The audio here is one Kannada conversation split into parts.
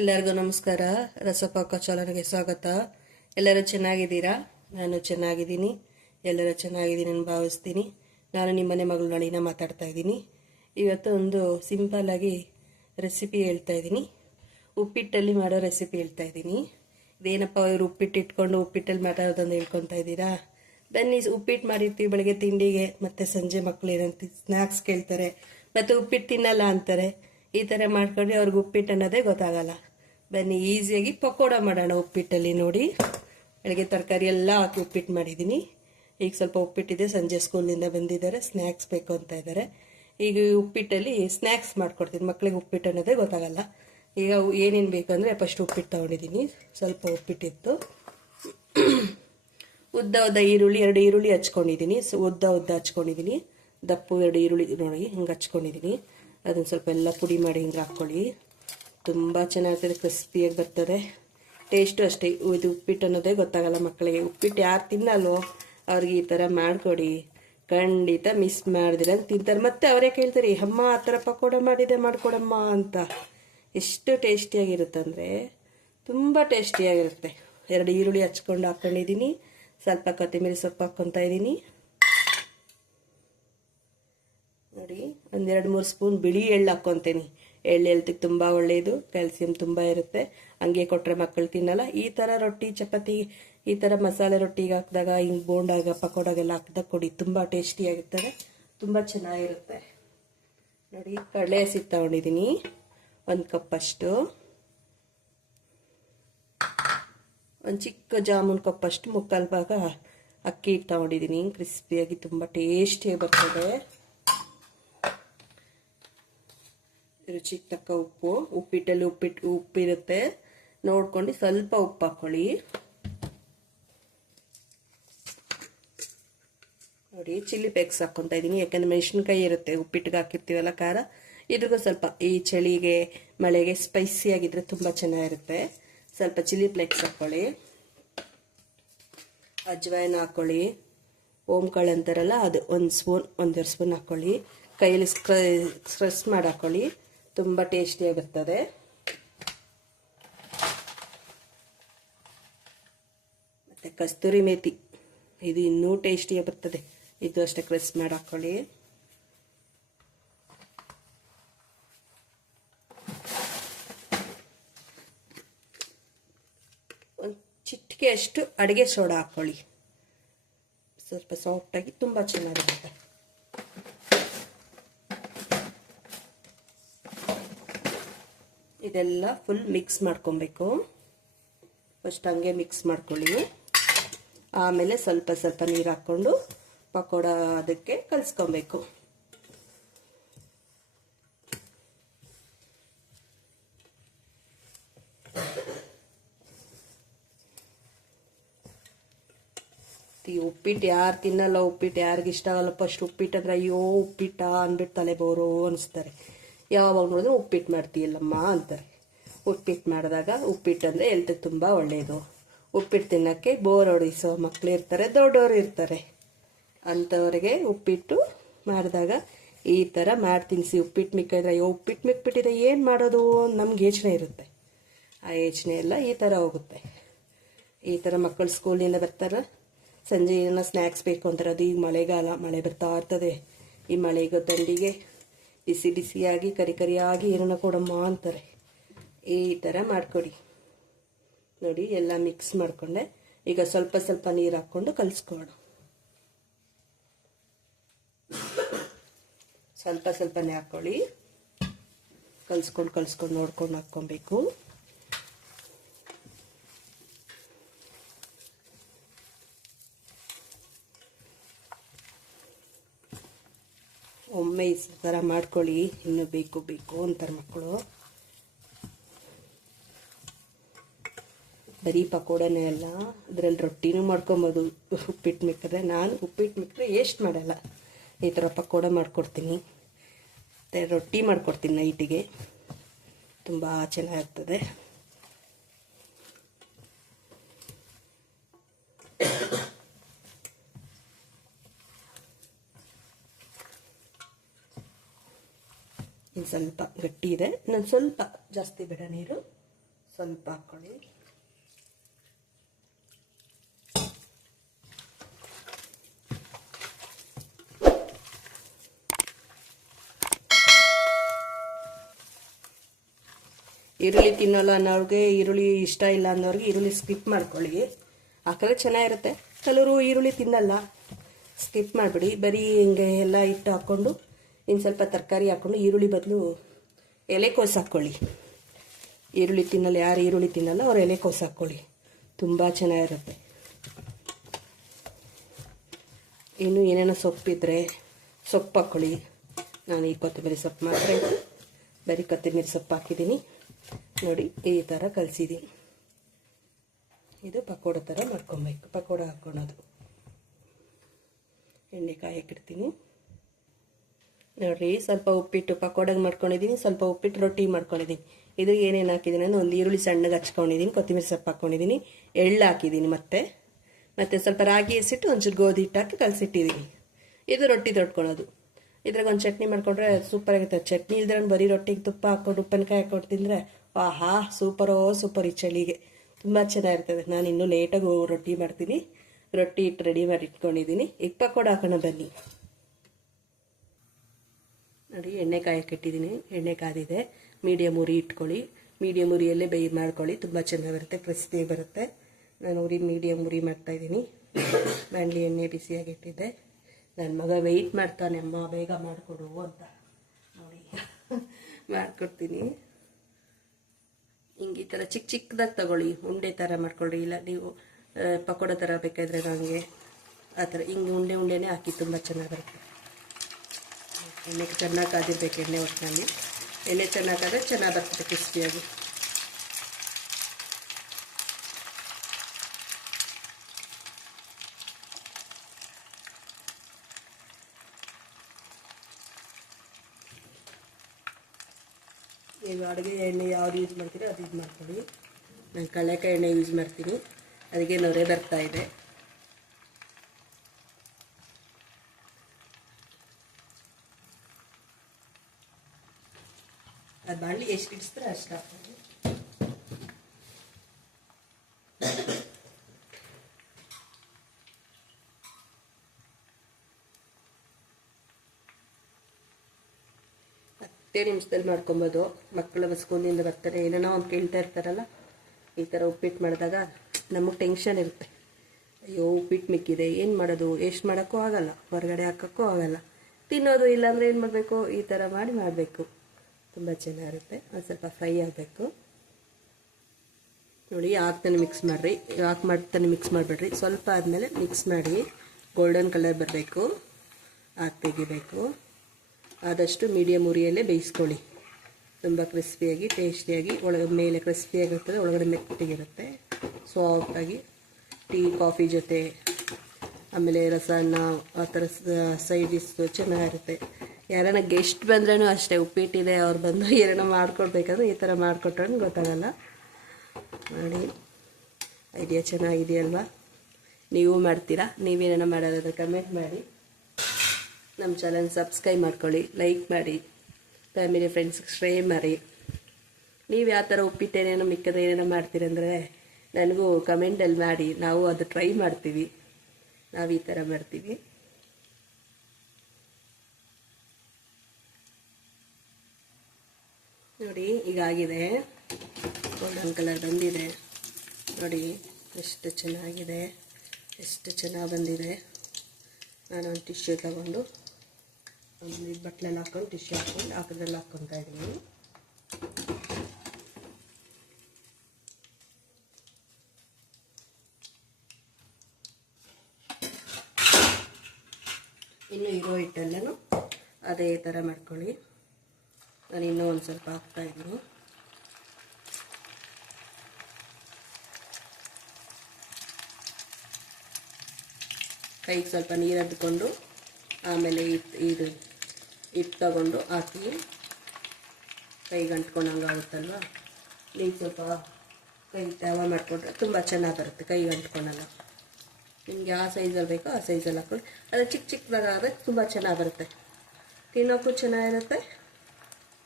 ಎಲ್ಲರಿಗೂ ನಮಸ್ಕಾರ. ರಸಪಾಕ ಚಾಲನೆಗೆ ಸ್ವಾಗತ. ಎಲ್ಲರೂ ಚೆನ್ನಾಗಿದ್ದೀರಾ? ನಾನು ಚೆನ್ನಾಗಿದ್ದೀನಿ. ಎಲ್ಲರೂ ಚೆನ್ನಾಗಿದ್ದೀನಿ ಅಂತ ಭಾವಿಸ್ತೀನಿ. ನಾನು ನಿಮ್ಮನೆ ಮಗಳು ನಳಿನ ಮಾತಾಡ್ತಾ ಇದ್ದೀನಿ. ಇವತ್ತು ಒಂದು ಸಿಂಪಲ್ ಆಗಿ ರೆಸಿಪಿ ಹೇಳ್ತಾ ಇದ್ದೀನಿ. ಉಪ್ಪಿಟ್ಟಲ್ಲಿ ಮಾಡೋ ರೆಸಿಪಿ ಹೇಳ್ತಾ ಇದ್ದೀನಿ. ಇದೇನಪ್ಪ ಇವರು ಉಪ್ಪಿಟ್ಟು ಇಟ್ಕೊಂಡು ಉಪ್ಪಿಟ್ಟಲ್ಲಿ ಮಾತಾಡೋದನ್ನು ಹೇಳ್ಕೊತಾ ಇದ್ದೀರಾ? ಬನ್ನಿ, ಉಪ್ಪಿಟ್ಟು ಮಾಡಿರ್ತೀವಿ ಬೆಳಗ್ಗೆ ತಿಂಡಿಗೆ, ಮತ್ತು ಸಂಜೆ ಮಕ್ಕಳು ಏನಂತ ಸ್ನ್ಯಾಕ್ಸ್ ಕೇಳ್ತಾರೆ. ಮತ್ತು ಉಪ್ಪಿಟ್ಟು ತಿನ್ನಲ್ಲ ಅಂತಾರೆ. ಈ ಥರ ಮಾಡ್ಕೊಂಡ್ರೆ ಅವ್ರಿಗೆ ಉಪ್ಪಿಟ್ಟು ಅನ್ನೋದೇ ಗೊತ್ತಾಗಲ್ಲ. ಬನ್ನಿ, ಈಸಿಯಾಗಿ ಪಕೋಡ ಮಾಡೋಣ ಉಪ್ಪಿಟ್ಟಲ್ಲಿ ನೋಡಿ. ಬೆಳಗ್ಗೆ ತರಕಾರಿ ಎಲ್ಲ ಹಾಕಿ ಉಪ್ಪಿಟ್ಟು ಮಾಡಿದ್ದೀನಿ. ಈಗ ಸ್ವಲ್ಪ ಉಪ್ಪಿಟ್ಟಿದೆ, ಸಂಜೆ ಸ್ಕೂಲಿಂದ ಬಂದಿದ್ದಾರೆ ಸ್ನ್ಯಾಕ್ಸ್ ಬೇಕು ಅಂತ ಇದ್ದಾರೆ. ಈಗ ಉಪ್ಪಿಟ್ಟಲ್ಲಿ ಸ್ನ್ಯಾಕ್ಸ್ ಮಾಡಿಕೊಡ್ತೀನಿ ಮಕ್ಕಳಿಗೆ ಉಪ್ಪಿಟ್ಟು ಅನ್ನೋದೇ ಗೊತ್ತಾಗಲ್ಲ. ಈಗ ಏನೇನು ಬೇಕಂದರೆ ಫಸ್ಟ್ ಉಪ್ಪಿಟ್ಟು ತೊಗೊಂಡಿದ್ದೀನಿ, ಸ್ವಲ್ಪ ಉಪ್ಪಿಟ್ಟಿತ್ತು. ಉದ್ದ ಉದ್ದ ಈರುಳ್ಳಿ, ಎರಡು ಈರುಳ್ಳಿ ಹಚ್ಕೊಂಡಿದ್ದೀನಿ ಉದ್ದ ಉದ್ದ ಹಚ್ಕೊಂಡಿದ್ದೀನಿ. ದಪ್ಪು ಎರಡು ಈರುಳ್ಳಿ ನೋಡಿ, ಹಿಂಗೆ ಹಚ್ಕೊಂಡಿದ್ದೀನಿ. ಅದನ್ನು ಸ್ವಲ್ಪ ಎಲ್ಲ ಪುಡಿ ಮಾಡಿ ಹಿಂಗೆ ಹಾಕ್ಕೊಳ್ಳಿ. ತುಂಬ ಚೆನ್ನಾಗಿರ್ತದೆ ಕ್ರಿಸ್ಪಿಯಾಗಿ ಬರ್ತದೆ. ಟೇಸ್ಟು ಅಷ್ಟೇ. ಇದು ಉಪ್ಪಿಟ್ಟು ಅನ್ನೋದೇ ಗೊತ್ತಾಗಲ್ಲ ಮಕ್ಕಳಿಗೆ. ಉಪ್ಪಿಟ್ಟು ಯಾರು ತಿನ್ನಲ್ವೋ ಅವ್ರಿಗೆ ಈ ಥರ ಮಾಡಿಕೊಡಿ. ಖಂಡಿತ ಮಿಸ್ ಮಾಡಿದಿರ ತಿಂತಾರೆ. ಮತ್ತೆ ಅವರೇ ಕೇಳ್ತಾರೆ ಅಮ್ಮ ಆ ಥರ ಪಕೋಡ ಮಾಡಿದೆ, ಮಾಡಿಕೊಡಮ್ಮ ಅಂತ. ಎಷ್ಟು ಟೇಸ್ಟಿಯಾಗಿರುತ್ತಂದರೆ ತುಂಬ ಟೇಸ್ಟಿಯಾಗಿರುತ್ತೆ ಎರಡು ಈರುಳ್ಳಿ ಹಚ್ಕೊಂಡು ಹಾಕ್ಕೊಂಡಿದ್ದೀನಿ ಸ್ವಲ್ಪ ಕೊತ್ತಂಬರಿ ಸೊಪ್ಪು ಹಾಕ್ಕೊತಾ ಇದ್ದೀನಿ. ನೋಡಿ, ಒಂದೆರಡು ಮೂರು ಸ್ಪೂನ್ ಬಿಳಿ ಎಳ್ಳು ಹಾಕ್ಕೊತೀನಿ. ಎಳ್ಳು ಹೆಲ್ತಿಗೆ ತುಂಬ ಒಳ್ಳೆಯದು ಕ್ಯಾಲ್ಸಿಯಂ ತುಂಬ ಇರುತ್ತೆ. ಹಂಗೆ ಕೊಟ್ಟರೆ ಮಕ್ಕಳು ತಿನ್ನಲ್ಲ. ಈ ಥರ ರೊಟ್ಟಿ, ಚಪಾತಿ, ಈ ಥರ ಮಸಾಲೆ ರೊಟ್ಟಿಗೆ ಹಾಕಿದಾಗ, ಹಿಂಗೆ ಬೋಂಡಾಗ ಪಕೋಡಾಗೆಲ್ಲ ಹಾಕಿದಾಗ ಕೊಡಿ. ತುಂಬ ಟೇಸ್ಟಿಯಾಗಿರ್ತದೆ ತುಂಬ ಚೆನ್ನಾಗಿರುತ್ತೆ. ನೋಡಿ, ಕಡಲೆ ಹಸಿ ತಗೊಂಡಿದ್ದೀನಿ. ಒಂದು ಕಪ್ಪಷ್ಟು ಒಂದು ಚಿಕ್ಕ ಜಾಮೂನ್ ಕಪ್ಪಷ್ಟು ಮುಕ್ಕಾಲು ಭಾಗ ಅಕ್ಕಿ ಹಿಟ್ಟು ತಗೊಂಡಿದ್ದೀನಿ. ಕ್ರಿಸ್ಪಿಯಾಗಿ ತುಂಬ ಟೇಸ್ಟಿಯಾಗಿ ಬರ್ತದೆ. ರುಚಿಗೆ ತಕ್ಕ ಉಪ್ಪು, ಉಪ್ಪಿಟ್ಟಲ್ಲಿ ಉಪ್ಪಿಟ್ಟು, ಉಪ್ಪಿರುತ್ತೆ. ನೋಡ್ಕೊಂಡು ಸ್ವಲ್ಪ ಉಪ್ಪು ಹಾಕ್ಕೊಳ್ಳಿ. ನೋಡಿ, ಚಿಲ್ಲಿ ಪೇಕ್ಸ್ ಹಾಕ್ಕೊತಾ ಇದ್ದೀನಿ ಯಾಕಂದ್ರೆ ಮೆಣಸಿನ್ಕಾಯಿ ಇರುತ್ತೆ, ಉಪ್ಪಿಟ್ಟಿಗೆ ಹಾಕಿರ್ತೀವಲ್ಲ ಖಾರ. ಇದ್ರಿಗೂ ಸ್ವಲ್ಪ ಈ ಚಳಿಗೆ, ಮಳೆಗೆ ಸ್ಪೈಸಿ ಆಗಿದ್ರೆ ತುಂಬ ಚೆನ್ನಾಗಿರುತ್ತೆ. ಸ್ವಲ್ಪ ಚಿಲ್ಲಿ ಫ್ಲೇಕ್ಸ್ ಹಾಕ್ಕೊಳ್ಳಿ. ಅಜ್ವಾಯಿನ ಹಾಕ್ಕೊಳ್ಳಿ. ಓಂಕಾಳು ಅಂತಾರಲ್ಲ, ಅದು ಒಂದು ಸ್ಪೂನ್, ಒಂದೆರಡು ಸ್ಪೂನ್ ಹಾಕ್ಕೊಳ್ಳಿ. ಕೈಯಲ್ಲಿ ಸ್ಕ್ರಸ್ ಮಾಡಿ ಹಾಕ್ಕೊಳ್ಳಿ. ತುಂಬ ಟೇಸ್ಟಿಯಾಗಿ ಬರ್ತದೆ ಮತ್ತು ಕಸ್ತೂರಿ ಮೇಥಿ ಇದು ಇನ್ನೂ ಟೇಸ್ಟಿಯಾಗಿ ಬರ್ತದೆ ಇದು ಅಷ್ಟೇ ಕ್ರಿಸ್ ಮಾಡಿ ಹಾಕ್ಕೊಳ್ಳಿ ಒಂದು ಚಿಟಿಕೆ ಅಷ್ಟು ಅಡುಗೆ ಸೋಡಾ ಹಾಕ್ಕೊಳ್ಳಿ ಸ್ವಲ್ಪ ಸಾಫ್ಟಾಗಿ ತುಂಬ ಚೆನ್ನಾಗಿರುತ್ತೆ. ಇದೆಲ್ಲ ಫುಲ್ ಮಿಕ್ಸ್ ಮಾಡ್ಕೊಬೇಕು. ಫಸ್ಟ್ ಹಂಗೆ ಮಿಕ್ಸ್ ಮಾಡ್ಕೊಳ್ಳಿ. ಆಮೇಲೆ ಸ್ವಲ್ಪ ಸ್ವಲ್ಪ ನೀರು ಹಾಕ್ಕೊಂಡು ಪಕೋಡ ಅದಕ್ಕೆ ಕಲಿಸ್ಕೊಬೇಕು. ಈ ಉಪ್ಪಿಟ್ಟು ಯಾರು ತಿನ್ನಲ್ಲ, ಉಪ್ಪಿಟ್ಟು ಯಾರಿಗಿಷ್ಟ ಆಗಲ್ಲ ಫಸ್ಟ್ ಉಪ್ಪಿಟ್ಟು ಅಂದ್ರೆ ಅಯ್ಯೋ ಉಪ್ಪಿಟ್ಟ ಅಂದ್ಬಿಟ್ಟು ತಲೆ ಬೋರು ಅನಿಸ್ತಾರೆ. ಯಾವಾಗ ನೋಡಿದ್ರೆ ಉಪ್ಪಿಟ್ಟು ಮಾಡ್ತೀಯಲ್ಲಮ್ಮ ಅಂತಾರೆ. ಉಪ್ಪಿಟ್ಟು ಮಾಡಿದಾಗ ಉಪ್ಪಿಟ್ಟು ಅಂದರೆ ಹೆಲ್ತಿಗೆ ತುಂಬ ಒಳ್ಳೆಯದು ಉಪ್ಪಿಟ್ಟು ತಿನ್ನೋಕ್ಕೆ ಬೋರ್ ಹೊಡಿಸೋ ಮಕ್ಕಳು ಇರ್ತಾರೆ, ದೊಡ್ಡವರು ಇರ್ತಾರೆ. ಅಂಥವ್ರಿಗೆ ಉಪ್ಪಿಟ್ಟು ಮಾಡಿದಾಗ ಈ ಥರ ಮಾಡಿ ತಿನ್ನಿಸಿ ಉಪ್ಪಿಟ್ಟು ಮಿಕ್ಕಿದ್ರೆ, ಅಯ್ಯೋ ಉಪ್ಪಿಟ್ಟು ಮಿಕ್ಬಿಟ್ಟಿದೆ ಏನು ಮಾಡೋದು ನಮ್ಗೆ ಯೋಚನೆ ಇರುತ್ತೆ. ಆ ಯೋಚನೆ ಎಲ್ಲ ಈ ಥರ ಹೋಗುತ್ತೆ. ಈ ಥರ ಮಕ್ಕಳು ಸ್ಕೂಲಿಂದ ಬರ್ತಾರೆ, ಸಂಜೆ ಏನೋ ಸ್ನ್ಯಾಕ್ಸ್ ಬೇಕು ಅಂತಾರೆ ಅದು ಈಗ ಮಳೆಗಾಲ, ಮಳೆ ಬರ್ತಾ ಇರ್ತದೆ. ಈ ಮಳೆಗೆ ದಂಡಿಗೆ ಬಿಸಿ ಬಿಸಿಯಾಗಿ ಕರಿ ಕರಿಯಾಗಿ ಏನನ್ನ ಕೊಡಮ್ಮ ಅಂತಾರೆ. ಈ ಥರ ಮಾಡಿಕೊಡಿ. ನೋಡಿ, ಎಲ್ಲ ಮಿಕ್ಸ್ ಮಾಡಿಕೊಂಡೆ. ಈಗ ಸ್ವಲ್ಪ ಸ್ವಲ್ಪ ನೀರು ಹಾಕ್ಕೊಂಡು ಕಲಿಸ್ಕೊಡು ಸ್ವಲ್ಪ ಸ್ವಲ್ಪನೇ ಹಾಕ್ಕೊಳ್ಳಿ. ಕಲಿಸ್ಕೊಂಡು ಕಲಿಸ್ಕೊಂಡು ನೋಡ್ಕೊಂಡು ಹಾಕ್ಕೊಬೇಕು. ಒಮ್ಮೆ ಈ ಥರ ಮಾಡ್ಕೊಳ್ಳಿ. ಇನ್ನೂ ಬೇಕು ಬೇಕು ಅಂತಾರೆ ಮಕ್ಕಳು. ಬರೀ ಪಕೋಡನೇ ಅಲ್ಲ, ಅದರಲ್ಲಿ ರೊಟ್ಟಿನೂ ಮಾಡ್ಕೊಬೋದು. ಉಪ್ಪಿಟ್ಟು ಮಿಕ್ಕಿದ್ರೆ ನಾನು ಉಪ್ಪಿಟ್ಟು ಮಿಕ್ಕಿದ್ರೆ ಎಷ್ಟು ಮಾಡಲ್ಲ. ಈ ಥರ ಪಕೋಡ ಮಾಡಿಕೊಡ್ತೀನಿ. ಮತ್ತು ರೊಟ್ಟಿ ಮಾಡಿಕೊಡ್ತೀನಿ ನೈಟಿಗೆ. ತುಂಬ ಚೆನ್ನಾಗಿರ್ತದೆ. ಇನ್ನು ಸ್ವಲ್ಪ ಗಟ್ಟಿ ಇದೆ. ನಾನು ಸ್ವಲ್ಪ ಜಾಸ್ತಿ ಬಿಡ ನೀರು. ಸ್ವಲ್ಪ ಹಾಕ್ಕೊಳ್ಳಿ ಈರುಳ್ಳಿ ತಿನ್ನೋಲ್ಲ ಅನ್ನೋರಿಗೆ ಈರುಳ್ಳಿ ಇಷ್ಟ ಇಲ್ಲ ಅನ್ನೋರಿಗೆ ಈರುಳ್ಳಿ ಸ್ಕಿಪ್ ಮಾಡ್ಕೊಳ್ಳಿ. ಹಾಕಿದ್ರೆ ಚೆನ್ನಾಗಿರುತ್ತೆ. ಕೆಲವರು ಈರುಳ್ಳಿ ತಿನ್ನಲ್ಲ. ಸ್ಕಿಪ್ ಮಾಡಿಬಿಡಿ. ಬರೀ ಹಿಂಗೆ ಎಲ್ಲ ಹಿಟ್ಟು ಹಾಕ್ಕೊಂಡು ಇನ್ನು ಸ್ವಲ್ಪ ತರಕಾರಿ ಹಾಕ್ಕೊಂಡು ಈರುಳ್ಳಿ ಬದಲು ಎಲೆಕೋಸು ಹಾಕ್ಕೊಳ್ಳಿ ಈರುಳ್ಳಿ ತಿನ್ನಲ್ಲ, ಯಾರು ಈರುಳ್ಳಿ ತಿನ್ನಲ್ಲ, ಅವ್ರು ಎಲೆಕೋಸು ಹಾಕ್ಕೊಳ್ಳಿ ತುಂಬ ಚೆನ್ನಾಗಿರುತ್ತೆ. ಇನ್ನು ಏನೇನೋ ಸೊಪ್ಪಿದ್ರೆ ಸೊಪ್ಪು ಹಾಕ್ಕೊಳ್ಳಿ. ನಾನು ಈ ಕೊತ್ತಂಬರಿ ಸೊಪ್ಪು ಮಾತ್ರ, ಬರೀ ಕೊತ್ತಂಬರಿ ಸೊಪ್ಪು ಹಾಕಿದ್ದೀನಿ. ನೋಡಿ, ಈ ಥರ ಕಲಿಸಿದ್ದೀನಿ. ಇದು ಪಕೋಡ ಥರ ಮಾಡ್ಕೊಬೇಕು, ಪಕೋಡ ಹಾಕ್ಕೊಳೋದು. ಎಣ್ಣೆ ಕಾಯಕ್ಕಿಡ್ತೀನಿ ನೋಡಿರಿ, ಸ್ವಲ್ಪ ಉಪ್ಪಿಟ್ಟು ಪಕೋಡಾಗ ಮಾಡ್ಕೊಂಡಿದ್ದೀನಿ ಸ್ವಲ್ಪ ಉಪ್ಪಿಟ್ಟು ರೊಟ್ಟಿ ಮಾಡ್ಕೊಂಡಿದ್ದೀನಿ ಇದು ಏನೇನು ಹಾಕಿದ್ದೀನಿ ಅಂದರೆ ಒಂದು ಈರುಳ್ಳಿ ಸಣ್ಣಗೆ ಹಚ್ಕೊಂಡಿದ್ದೀನಿ ಕೊತ್ತಂಬರಿ ಸೊಪ್ಪು ಹಾಕ್ಕೊಂಡಿದ್ದೀನಿ ಎಳ್ಳು ಹಾಕಿದ್ದೀನಿ ಮತ್ತೆ. ಮತ್ತು ಸ್ವಲ್ಪ ರಾಗಿ ಹಸಿಟ್ಟು ಒಂಚೂರು ಗೋಧಿ ಹಿಟ್ಟು ಹಾಕಿ ಕಲಸಿಟ್ಟಿದ್ದೀನಿ ಇದು ರೊಟ್ಟಿ ತೊಟ್ಕೊಳ್ಳೋದು. ಇದ್ರಾಗ ಒಂದು ಚಟ್ನಿ ಮಾಡ್ಕೊಂಡ್ರೆ ಸೂಪರ್ ಆಗುತ್ತೆ ಚಟ್ನಿ ಇಲ್ದ್ರೆ ಬರೀ ರೊಟ್ಟಿಗೆ ತುಪ್ಪ ಹಾಕ್ಕೊಂಡು ಉಪ್ಪಿನಕಾಯಿ ಹಾಕ್ಕೊಂಡು ತಿಂದರೆ ಆಹಾ, ಸೂಪರೋ ಸೂಪರ್ ಈ ಚಳಿಗೆ. ತುಂಬ ಚೆನ್ನಾಗಿರ್ತದೆ. ನಾನು ಇನ್ನೂ ಲೇಟಾಗಿ ರೊಟ್ಟಿ ಮಾಡ್ತೀನಿ. ರೊಟ್ಟಿ ಇಟ್ಟು ರೆಡಿ ಮಾಡಿ ಇಟ್ಕೊಂಡಿದ್ದೀನಿ ಈಗ ಪಕೋಡ ಹಾಕೋಣ ಬನ್ನಿ. ನೋಡಿ, ಎಣ್ಣೆ ಕಾಯಕ್ಕೆ ಇಟ್ಟಿದ್ದೀನಿ. ಎಣ್ಣೆ ಕಾದಿದೆ. ಮೀಡಿಯಮ್ ಉರಿ ಇಟ್ಕೊಳ್ಳಿ. ಮೀಡಿಯಮ್ ಉರಿಯಲ್ಲೇ ಬೇಯಿ ಮಾಡ್ಕೊಳ್ಳಿ. ತುಂಬ ಚೆನ್ನಾಗಿ ಬರುತ್ತೆ, ಕ್ರಿಸ್ಪಿ ಬರುತ್ತೆ. ನಾನು ಉರಿ ಮೀಡಿಯಮ್ ಉರಿ ಮಾಡ್ತಾಯಿದ್ದೀನಿ ಬಾಣಲಿ ಎಣ್ಣೆ ಬಿಸಿಯಾಗಿ ಇಟ್ಟಿದ್ದೆ. ನನ್ನ ಮಗ ವೆಯ್ಟ್ ಮಾಡ್ತಾನೆ. ಅಮ್ಮ, ಬೇಗ ಮಾಡಿಕೊಡು ಅಂತ. ನೋಡಿ, ಮಾಡಿಕೊಡ್ತೀನಿ. ಹಿಂಗೆ ಈ ಥರ ಚಿಕ್ಕ ಚಿಕ್ಕದಾಗಿ ತಗೊಳ್ಳಿ. ಉಂಡೆ ಥರ ಮಾಡ್ಕೊಳ್ಳಿ ಇಲ್ಲ, ನೀವು ಪಕೋಡ ಥರ ಬೇಕಾದರೆ ನನಗೆ ಆ ಥರ ಹಿಂಗೆ ಉಂಡೆ ಉಂಡೆನೇ ಹಾಕಿ ತುಂಬ ಚೆನ್ನಾಗಿ ಬರುತ್ತೆ. ಎಣ್ಣೆ ಚೆನ್ನಾಗಿ ಕಾದಿರ್ಬೇಕು, ಎಣ್ಣೆ ಒಟ್ಟಿನಲ್ಲಿ ಎಣ್ಣೆ ಚೆನ್ನಾಗಿ ಕಾದ್ರೆ ಚೆನ್ನಾಗಿ ಬರ್ತದೆ ಕ್ರಿಸ್ಪಿಯಾಗಿ ಈಗ ಅಡುಗೆ ಎಣ್ಣೆ ಯಾವ್ದು ಯೂಸ್ ಮಾಡ್ತೀರಿ ಅದು ಯೂಸ್ ಮಾಡ್ಕೊಳ್ಳಿ. ನಾನು ಕಳೆಕಾಯಿ ಎಣ್ಣೆ ಯೂಸ್ ಮಾಡ್ತೀನಿ. ಅದಕ್ಕೆ ನೊರೆ ಬರ್ತಾ ಇದೆ. ಅದು ಬಾಣಲಿ ಎಷ್ಟು ಇಡಿಸಿದ್ರೆ ಅಷ್ಟು ಹಾಕ್ಬೋದು ಹತ್ತೇ ನಿಮಿಷದಲ್ಲಿ ಮಾಡ್ಕೊಬೋದು. ಮಕ್ಕಳು ಸ್ಕೂಲಿಂದ ಬರ್ತಾರೆ, ಏನೇನೋ ಒಂದು ಕೇಳ್ತಾ ಇರ್ತಾರಲ್ಲ, ಈ ಥರ ಉಪ್ಪಿಟ್ಟು ಮಾಡಿದಾಗ ನಮಗೆ ಟೆನ್ಷನ್ ಇರುತ್ತೆ. ಅಯ್ಯೋ, ಉಪ್ಪಿಟ್ಟು ಮಿಕ್ಕಿದೆ, ಏನು ಮಾಡೋದು? ಎಷ್ಟು ಮಾಡೋಕ್ಕೂ ಆಗಲ್ಲ, ಹೊರಗಡೆ ಹಾಕೋಕ್ಕೂ ಆಗಲ್ಲ. ತಿನ್ನೋದು ಇಲ್ಲಾಂದ್ರೆ ಏನು ಮಾಡಬೇಕು? ಈ ಥರ ಮಾಡಿ ಮಾಡಬೇಕು. ತುಂಬ ಚೆನ್ನಾಗಿರುತ್ತೆ. ಒಂದು ಸ್ವಲ್ಪ ಫ್ರೈ ಆಗಬೇಕು. ನೋಡಿ ಹಾಕ್ತಾನೆ ಮಿಕ್ಸ್ ಮಾಡಿರಿ. ಹಾಕಿ ಮಾಡ್ತಾನೆ ಮಿಕ್ಸ್ ಮಾಡಿಬಿಡ್ರಿ. ಸ್ವಲ್ಪ ಆದಮೇಲೆ ಮಿಕ್ಸ್ ಮಾಡಿ ಗೋಲ್ಡನ್ ಕಲರ್ ಬರಬೇಕು. ಹಾಕಿ ತೆಗಿಬೇಕು. ಆದಷ್ಟು ಮೀಡಿಯಮ್ ಉರಿಯಲ್ಲೇ ಬೇಯಿಸ್ಕೊಳ್ಳಿ. ತುಂಬ ಕ್ರಿಸ್ಪಿಯಾಗಿ ಟೇಸ್ಟಿಯಾಗಿ ಒಳಗೆ ಮೇಲೆ ಕ್ರಿಸ್ಪಿಯಾಗಿರ್ತದೆ ಒಳಗಡೆ ಮೆತ್ತಗಿರುತ್ತೆ. ಸಾಫ್ಟಾಗಿ ಟೀ ಕಾಫಿ ಜೊತೆ, ಆಮೇಲೆ ರಸನ್ನ ಆ ಥರ ಸೈಡ್ ಡಿಸ್ ಚೆನ್ನಾಗಿರುತ್ತೆ. ಯಾರನ್ನ ಗೆಸ್ಟ್ ಬಂದ್ರೂ ಅಷ್ಟೇ, ಉಪ್ಪಿಟ್ಟಿದೆ, ಅವ್ರು ಬಂದು ಏನೇನೋ ಮಾಡ್ಕೊಡ್ಬೇಕಂದ್ರೆ ಈ ಥರ ಮಾಡಿಕೊಟ್ರೆ ಗೊತ್ತಾಗಲ್ಲ. ಮಾಡಿ ಐಡಿಯಾ ಚೆನ್ನಾಗಿದೆಯಲ್ವಾ? ನೀವು ಮಾಡ್ತೀರಾ? ನೀವೇನೇನೋ ಮಾಡೋದಾದ್ರೆ ಕಮೆಂಟ್ ಮಾಡಿ. ನಮ್ಮ ಚಾನಲ್ ಸಬ್ಸ್ಕ್ರೈಬ್ ಮಾಡ್ಕೊಳ್ಳಿ ಲೈಕ್ ಮಾಡಿ. ಫ್ಯಾಮಿಲಿ ಫ್ರೆಂಡ್ಸ್ಗೆ ಶೇರ್ ಮಾಡಿ. ನೀವು ಯಾವ ಥರ ಉಪ್ಪಿಟ್ಟೇನೇನೋ ಮಿಕ್ಕದ ಏನೇನೋ ಮಾಡ್ತೀರಂದರೆ ನನಗೂ ಕಮೆಂಟಲ್ಲಿ ಮಾಡಿ. ನಾವು ಅದು ಟ್ರೈ ಮಾಡ್ತೀವಿ. ನಾವು ಈ ಥರ ಮಾಡ್ತೀವಿ. ನೋಡಿ, ಈಗಾಗಿದೆ. ಗೋಲ್ಡನ್ ಕಲರ್ ಬಂದಿದೆ. ನೋಡಿ, ಎಷ್ಟು ಚೆನ್ನಾಗಿದೆ. ಎಷ್ಟು ಚೆನ್ನಾಗಿ ಬಂದಿದೆ. ನಾನು ಒಂದು ಟಿಶ್ಯೂ ತಗೊಂಡು, ಒಂದು ಬಟ್ಲಲ್ಲಿ ಹಾಕೊಂಡು ಟಿಶ್ಯೂ ಹಾಕ್ಕೊಂಡು ಹಾಕಿದ್ರಲ್ಲಿ ಹಾಕ್ಕೊತಾ ಇದ್ದೀನಿ ಇನ್ನು ಇರೋ ಹಿಟ್ಟಲ್ಲೂ ಅದೇ ಥರ ಮಾಡ್ಕೊಳ್ಳಿ. ನಾನು ಇನ್ನೂ ಒಂದು ಸ್ವಲ್ಪ ಹಾಕ್ತಾ ಇದ್ದೀನಿ ಕೈಗೆ ಸ್ವಲ್ಪ ನೀರು ಹದ್ಕೊಂಡು ಆಮೇಲೆ ಇದು ಹಿಟ್ಟು ತಗೊಂಡು ಹಾಕಿ ಕೈಗೆ ಅಂಟ್ಕೊಂಡಂಗೆ ಆಗುತ್ತಲ್ವ? ನೀವು ಸ್ವಲ್ಪ ಕೈ ತವ ಮಾಡಿಕೊಂಡ್ರೆ ತುಂಬ ಚೆನ್ನಾಗಿ ಬರುತ್ತೆ ಕೈಗೆ ಅಂಟ್ಕೊಳಲ್ಲ ನಿಮಗೆ ಆ ಸೈಜಲ್ಲಿ ಬೇಕೋ ಆ ಸೈಜಲ್ಲಿ ಹಾಕ್ಕೊಳ್ಳಿ. ಅದು ಚಿಕ್ಕ ಚಿಕ್ಕದಾಗಾದ್ರೆ ತುಂಬ ಚೆನ್ನಾಗಿ ಬರುತ್ತೆ. ತಿನ್ನೋಕ್ಕೂ ಚೆನ್ನಾಗಿರುತ್ತೆ.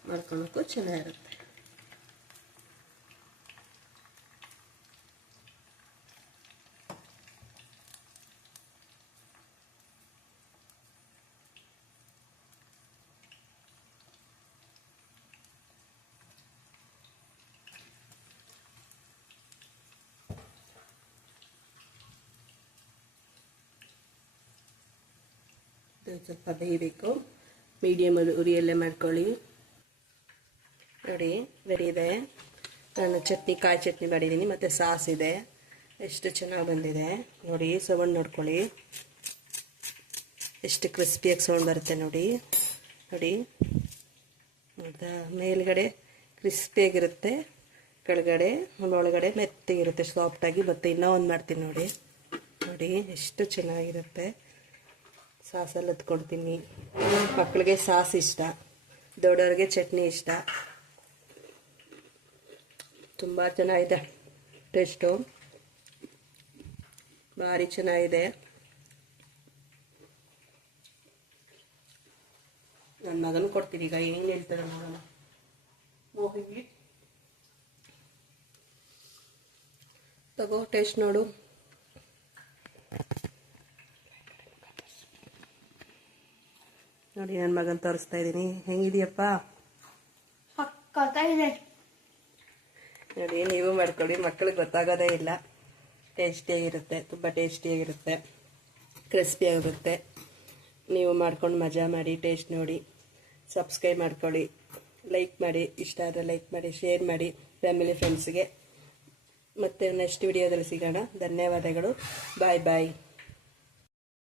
ಮಾಡ್ಕೊಳ್ಳೋಕ್ಕೂ ಚೆನ್ನಾಗಿರುತ್ತೆ ಸ್ವಲ್ಪ ಬೇಯಬೇಕು. ಮೀಡಿಯಮಲ್ಲಿ ಉರಿಯಲ್ಲೇ ಮಾಡ್ಕೊಳ್ಳಿ. ನೋಡಿ ಇದೆ. ನಾನು ಚಟ್ನಿ, ಕಾಯಿ ಚಟ್ನಿ ಮಾಡಿದ್ದೀನಿ, ಮತ್ತು ಸಾಸ್ ಇದೆ. ಎಷ್ಟು ಚೆನ್ನಾಗಿ ಬಂದಿದೆ. ನೋಡಿ ಸೌಂಡ್ ನೋಡ್ಕೊಳ್ಳಿ. ಎಷ್ಟು ಕ್ರಿಸ್ಪಿಯಾಗಿ ಸೌಂಡ್ ಬರುತ್ತೆ ನೋಡಿ. ನೋಡಿ. ಹೌದಾ ಮೇಲ್ಗಡೆ ಕ್ರಿಸ್ಪಿಯಾಗಿರುತ್ತೆ ಕೆಳಗಡೆ ಒಳಗಡೆ ಮೆತ್ತಗಿರುತ್ತೆ ಸಾಫ್ಟಾಗಿ ಮತ್ತು ಇನ್ನೂ ಒಂದು ಮಾಡ್ತೀನಿ ನೋಡಿ. ನೋಡಿ, ಎಷ್ಟು ಚೆನ್ನಾಗಿರುತ್ತೆ. ಸಾಸಲ್ಲಿ ಹತ್ಕೊಡ್ತೀನಿ ಮಕ್ಕಳಿಗೆ ಸಾಸ್ ಇಷ್ಟ. ದೊಡ್ಡವ್ರಿಗೆ ಚಟ್ನಿ ಇಷ್ಟ. ತುಂಬ ಚೆನ್ನಾಗಿದೆ ಟೇಸ್ಟು. ಭಾರಿ ಚೆನ್ನಾಗಿದೆ. ನನ್ನ ಮಗನ ಕೊಡ್ತೀನಿ, ಈಗ ಏನು ಹೇಳ್ತಾರೆ ನೋಡೋಣ. ಮೋಹಿಗೆ ತಗೋ ಟೇಸ್ಟ್ ನೋಡು. ನೋಡಿ ನನ್ನ ಮಗನ ತೋರಿಸ್ತಾ ಇದ್ದೀನಿ. ಹೆಂಗಿದೆಯಪ್ಪ? ನೋಡಿ, ನೀವು ಮಾಡ್ಕೊಳ್ಳಿ. ಮಕ್ಕಳಿಗೆ ಗೊತ್ತಾಗೋದೇ ಇಲ್ಲ. ಟೇಸ್ಟಿಯಾಗಿರುತ್ತೆ ತುಂಬ ಟೇಸ್ಟಿಯಾಗಿರುತ್ತೆ ಕ್ರಿಸ್ಪಿಯಾಗಿರುತ್ತೆ ನೀವು ಮಾಡ್ಕೊಂಡು ಮಜಾ ಮಾಡಿ ಟೇಸ್ಟ್ ನೋಡಿ. ಸಬ್ಸ್ಕ್ರೈಬ್ ಮಾಡ್ಕೊಳ್ಳಿ. ಲೈಕ್ ಮಾಡಿ, ಇಷ್ಟ ಆದರೆ ಲೈಕ್ ಮಾಡಿ ಶೇರ್ ಮಾಡಿ ಫ್ಯಾಮಿಲಿ ಫ್ರೆಂಡ್ಸ್ಗೆ ಮತ್ತು ನೆಕ್ಸ್ಟ್ ವಿಡಿಯೋದಲ್ಲಿ ಸಿಗೋಣ. ಧನ್ಯವಾದಗಳು. ಬಾಯ್ ಬಾಯ್